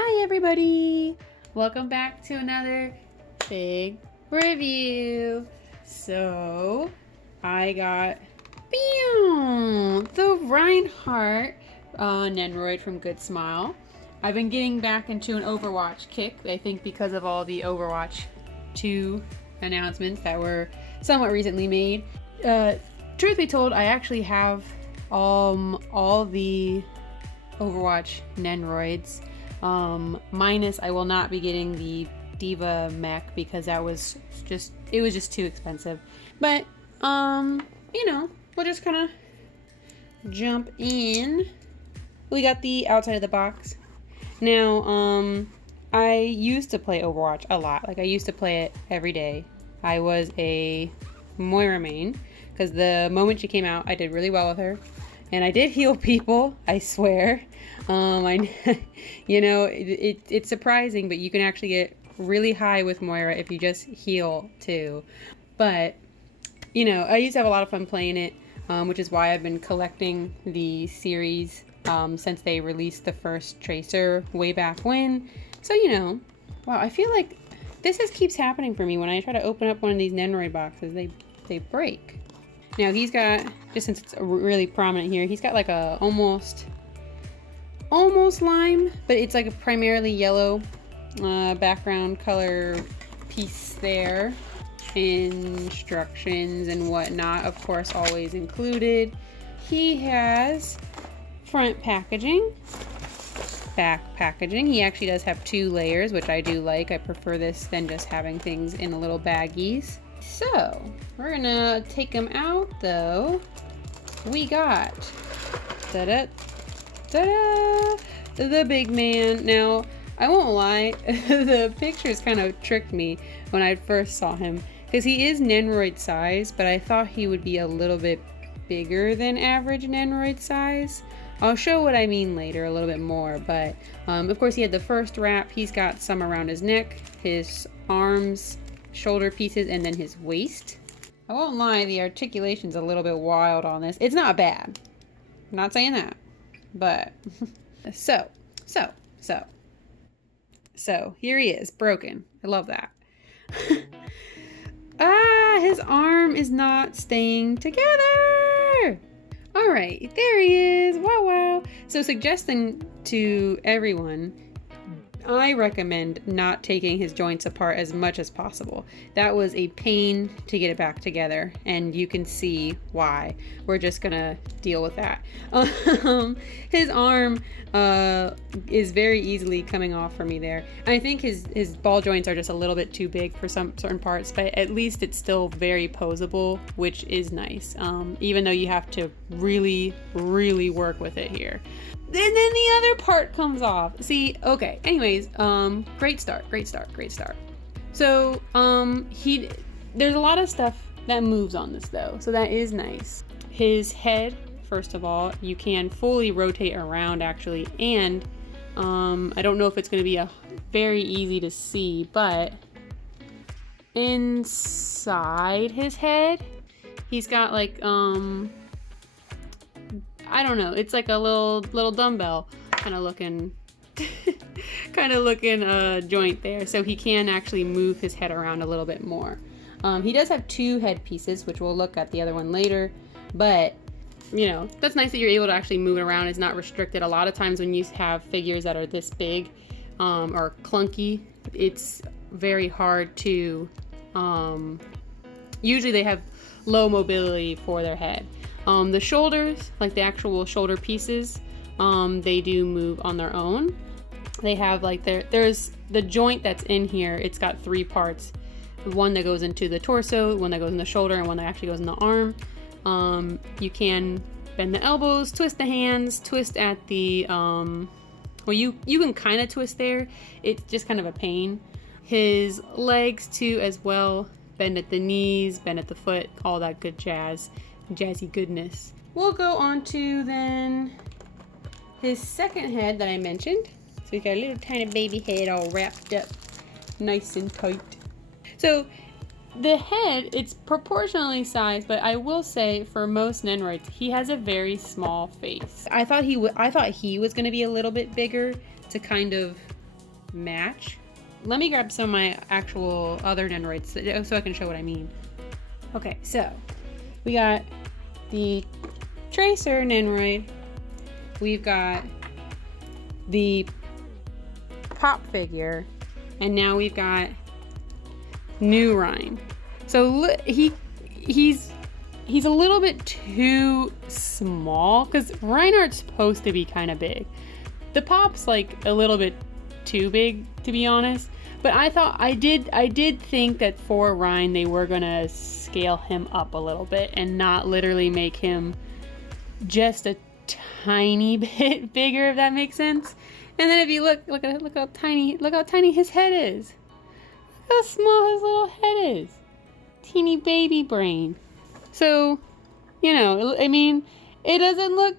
Hi everybody! Welcome back to another big review. So, I got the Reinhardt Nendoroid from Good Smile. I've been getting back into an Overwatch kick, I think because of all the Overwatch 2 announcements that were somewhat recently made. Truth be told, I actually have all the Overwatch Nendoroids. Minus I will not be getting the Diva mech because it was just too expensive. But you know, we'll just kind of jump in. We got the outside of the box. Now, I used to play Overwatch a lot. Like I used to play it every day. I was a Moira main because the moment she came out, I did really well with her. And I did heal people, I swear. You know, it's surprising, but you can actually get really high with Moira if you just heal too. But, you know, I used to have a lot of fun playing it, which is why I've been collecting the series since they released the first Tracer way back when. So, you know, wow, I feel like this keeps happening for me when I try to open up one of these Nendoroid boxes. They break. Now he's got, just since it's really prominent here, he's got like a almost lime, but it's like a primarily yellow background color piece there. Instructions and whatnot, of course, always included. He has front packaging, back packaging. He actually does have 2 layers, which I do like. I prefer this than just having things in the little baggies. So, we're gonna take them out though. We got, ta-da, ta-da, the big man. Now, I won't lie, the pictures kind of tricked me when I first saw him. Because he is Nendoroid size, but I thought he would be a little bit bigger than average Nendoroid size. I'll show what I mean later a little bit more, but of course he had the first wrap. He's got some around his neck, his arms, shoulder pieces, and then his waist. I won't lie, the articulation's a little bit wild on this. It's not bad. I'm not saying that. But so here he is, broken. I love that. His arm is not staying together. All right, there he is. Wow. So suggesting to everyone, I recommend not taking his joints apart as much as possible. That was a pain to get it back together, and you can see why. We're just gonna deal with that. His arm is very easily coming off for me there. I think his ball joints are just a little bit too big for some certain parts, but at least it's still very posable, which is nice, even though you have to really work with it here. And then the other part comes off. See, okay, anyways, great start. So, there's a lot of stuff that moves on this though, so that is nice. His head, first of all, you can fully rotate around actually, and I don't know if it's going to be very easy to see, but inside his head, he's got like, I don't know, it's like a little dumbbell kind of looking joint there, so he can actually move his head around a little bit more. He does have 2 head pieces, which we'll look at the other one later, but you know, that's nice that you're able to actually move it around. It's not restricted. A lot of times when you have figures that are this big or clunky, it's very hard to, usually they have low mobility for their head. The shoulders, like the actual shoulder pieces, they do move on their own. They have like there's the joint that's in here. It's got 3 parts. One that goes into the torso, one that goes in the shoulder, and one that actually goes in the arm. You can bend the elbows, twist the hands, twist at the, well, you can kind of twist there. It's just kind of a pain. His legs too as well. Bend at the knees, bend at the foot, all that good jazzy goodness. We'll go on to then his second head that I mentioned. So he's got a little tiny baby head all wrapped up nice and tight. So the head, it's proportionally sized, but I will say for most Nendoroids, he has a very small face. I thought he was going to be a little bit bigger to kind of match. Let me grab some of my actual other Nendoroids so I can show what I mean. Okay, so we got the Tracer Nendoroid. We've got the Pop figure, and now we've got new Ryan. So he's a little bit too small because Reinhardt's supposed to be kind of big. The Pop's like a little bit too big, to be honest. But I did think that for Ryan they were gonna scale him up a little bit and not literally make him just a tiny bit bigger, if that makes sense. And then if you look how tiny his head is. Look how small his little head is. Teeny baby brain. So, you know, I mean, it doesn't look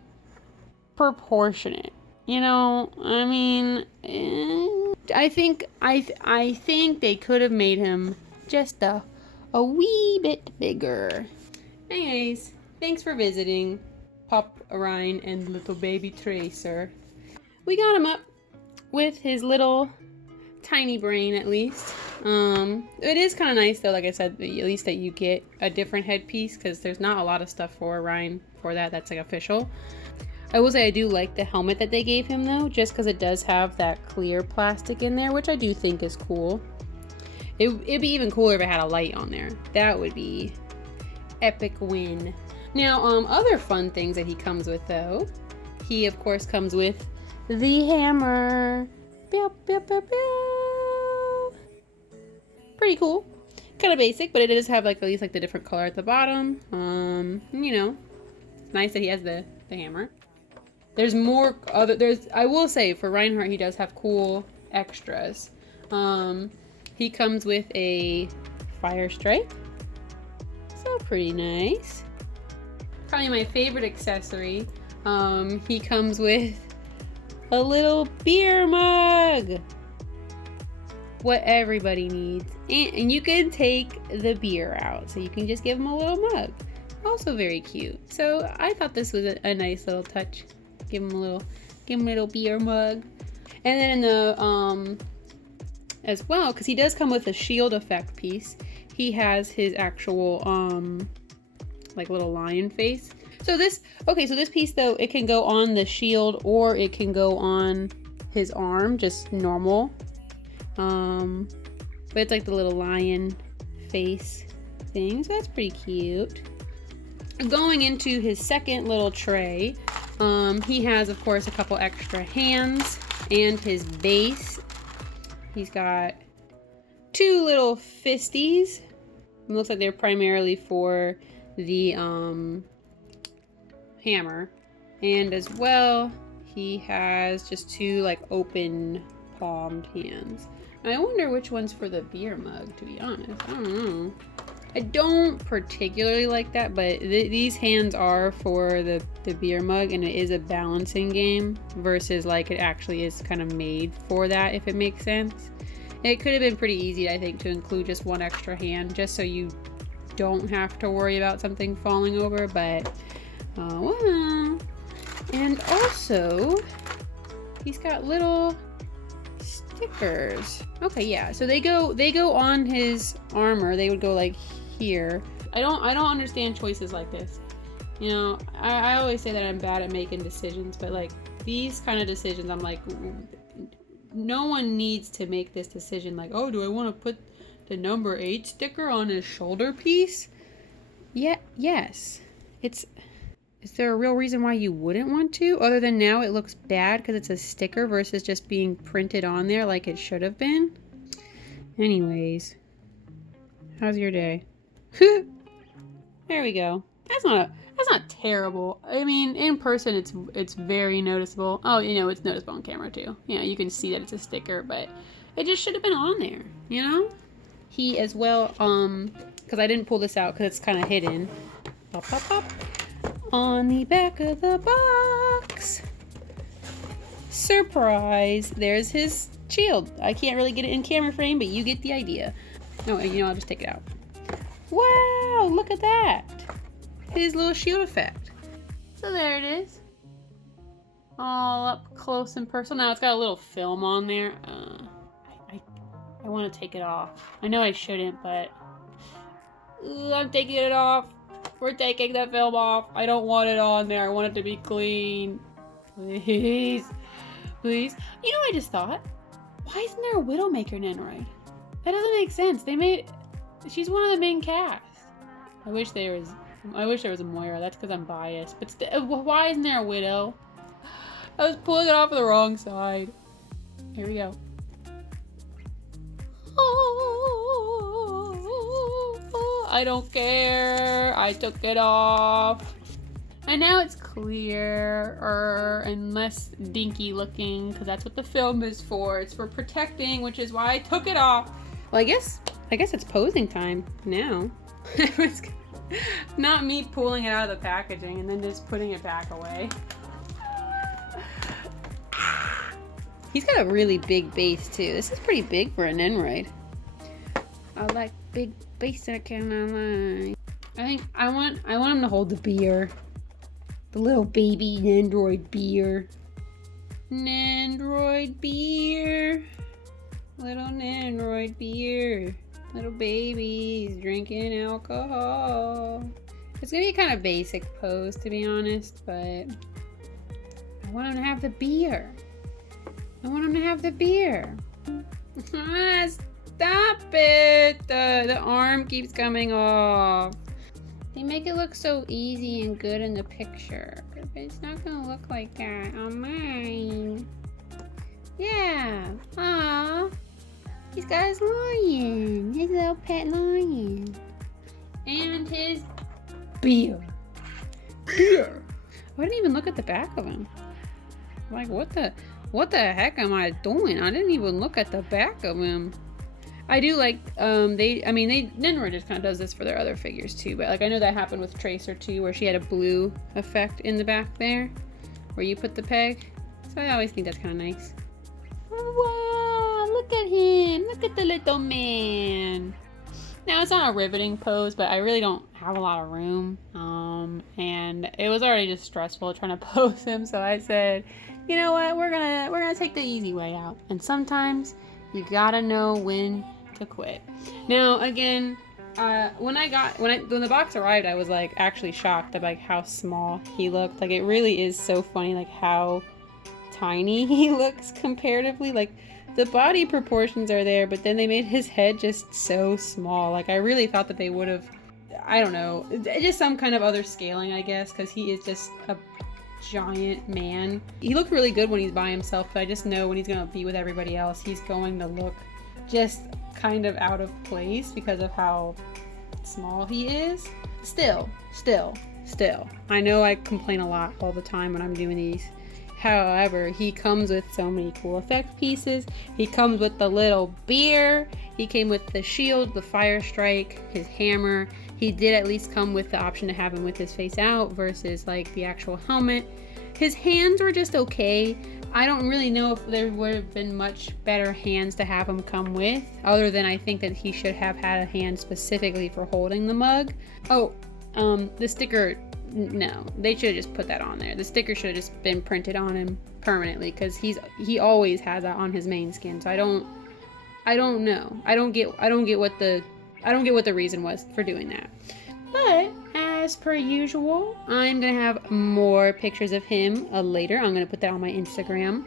proportionate. You know, I mean, I think they could have made him just a wee bit bigger. Anyways, thanks for visiting, Pop Ryan and little baby Tracer. We got him up with his little tiny brain, at least. It is kind of nice though, like I said, at least that you get a different headpiece, because there's not a lot of stuff for Ryan for that's like official. I will say I do like the helmet that they gave him though, just because it does have that clear plastic in there, which I do think is cool. It'd be even cooler if it had a light on there. That would be epic win. Now, other fun things that he comes with though, he of course comes with the hammer. Pew, pew, pew, pew. Pretty cool. Kind of basic, but it does have like at least like the different color at the bottom. You know, it's nice that he has the hammer. There's more I will say for Reinhardt, he does have cool extras. He comes with a fire strike. So pretty nice. Probably my favorite accessory. He comes with a little beer mug. What everybody needs. And you can take the beer out. So you can just give him a little mug. Also very cute. So I thought this was a nice little touch. Give him a little beer mug. And then in the as well, because he does come with a shield effect piece, he has his actual like little lion face. So this piece though, it can go on the shield or it can go on his arm, just normal. But it's like the little lion face thing, so that's pretty cute. Going into his second little tray, he has of course a couple extra hands and his base. He's got two little fisties. It looks like they're primarily for the hammer, and as well he has just two like open palmed hands. And I wonder which one's for the beer mug, to be honest. I don't know. I don't particularly like that, but these hands are for the beer mug, and it is a balancing game versus like it actually is kind of made for that, if it makes sense. It could have been pretty easy, I think, to include just one extra hand just so you don't have to worry about something falling over, but well. And also he's got little stickers. Okay, yeah, so they go on his armor. They would go like here. I don't understand choices like this. You know, I always say that I'm bad at making decisions, but like these kind of decisions, I'm like, no one needs to make this decision like, oh, do I want to put the number 8 sticker on his shoulder piece? Yeah, yes. Is there a real reason why you wouldn't want to, other than now it looks bad because it's a sticker versus just being printed on there like it should have been? Anyways, how's your day? There we go. That's not terrible. I mean, in person it's very noticeable. Oh, you know, it's noticeable on camera too. You know, you can see that it's a sticker, but it just should have been on there, you know? He as well, because I didn't pull this out because it's kind of hidden. Pop, pop, pop. On the back of the box, surprise, there's his shield. I can't really get it in camera frame, but you get the idea. Oh, you know, I'll just take it out. Wow, look at that. His little shield effect. So there it is. All up close and personal. Now it's got a little film on there. I want to take it off. I know I shouldn't, but I'm taking it off. We're taking the film off. I don't want it on there. I want it to be clean. Please. Please. You know what I just thought? Why isn't there a Widowmaker Nendoroid? That doesn't make sense. She's one of the main cast. I wish there was a Moira. That's because I'm biased. But why isn't there a Widow? I was pulling it off the wrong side. Here we go. I don't care. I took it off. And now it's clearer and less dinky looking, because that's what the film is for. It's for protecting, which is why I took it off. Well, I guess it's posing time now. Not me pulling it out of the packaging and then just putting it back away. He's got a really big base too. This is pretty big for a Nendoroid. I like big base that I can like. I think I want him to hold the beer. The little baby Nendoroid beer. Nendoroid beer. Little Nendoroid beer. Little babies drinking alcohol. It's gonna be kind of basic pose, to be honest, but I want him to have the beer. I want him to have the beer. Stop it! The arm keeps coming off. They make it look so easy and good in the picture, but it's not gonna look like that on mine. Yeah. Aww. He's got his lion. His little pet lion. And his beer. Beer. I didn't even look at the back of him. Like, what the heck am I doing? I didn't even look at the back of him. I do like, Nendoroid just kind of does this for their other figures too, but like I know that happened with Tracer too, where she had a blue effect in the back there, where you put the peg. So I always think that's kind of nice. Wow, look at him. Look at the little man. Now it's not a riveting pose, but I really don't have a lot of room. And it was already just stressful trying to pose him, so I said, you know what, we're gonna take the easy way out. And sometimes you gotta know when to quit. Now again, when the box arrived, I was like actually shocked at like how small he looked. Like it really is so funny like how tiny he looks comparatively. Like the body proportions are there, but then they made his head just so small. Like I really thought that they would have, I don't know, just some kind of other scaling, I guess, because he is just a giant man. He looked really good when he's by himself, but I just know when he's gonna be with everybody else, he's going to look just kind of out of place because of how small he is. Still. I know I complain a lot all the time when I'm doing these. However, he comes with so many cool effect pieces. He comes with the little beer. He came with the shield, the fire strike, his hammer. He did at least come with the option to have him with his face out versus like the actual helmet. His hands were just okay. I don't really know if there would have been much better hands to have him come with, other than I think that he should have had a hand specifically for holding the mug. Oh, the sticker, no, they should have just put that on there. The sticker should have just been printed on him permanently, because he always has that on his main skin. So I don't know. I don't get what the reason was for doing that. But as per usual, I'm gonna have more pictures of him later. I'm gonna put that on my Instagram.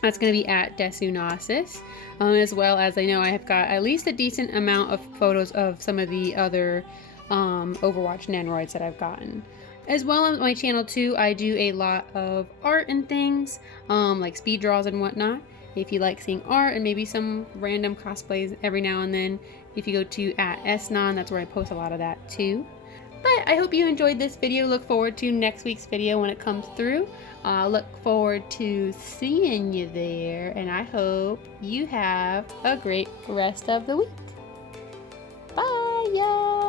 That's gonna be at Desunasis, as well as I know I have got at least a decent amount of photos of some of the other Overwatch Nendoroids that I've gotten. As well as my channel too, I do a lot of art and things, like speed draws and whatnot. If you like seeing art and maybe some random cosplays every now and then, if you go to @snon, that's where I post a lot of that too. But I hope you enjoyed this video. Look forward to next week's video when it comes through. Look forward to seeing you there, and I hope you have a great rest of the week. Bye, y'all!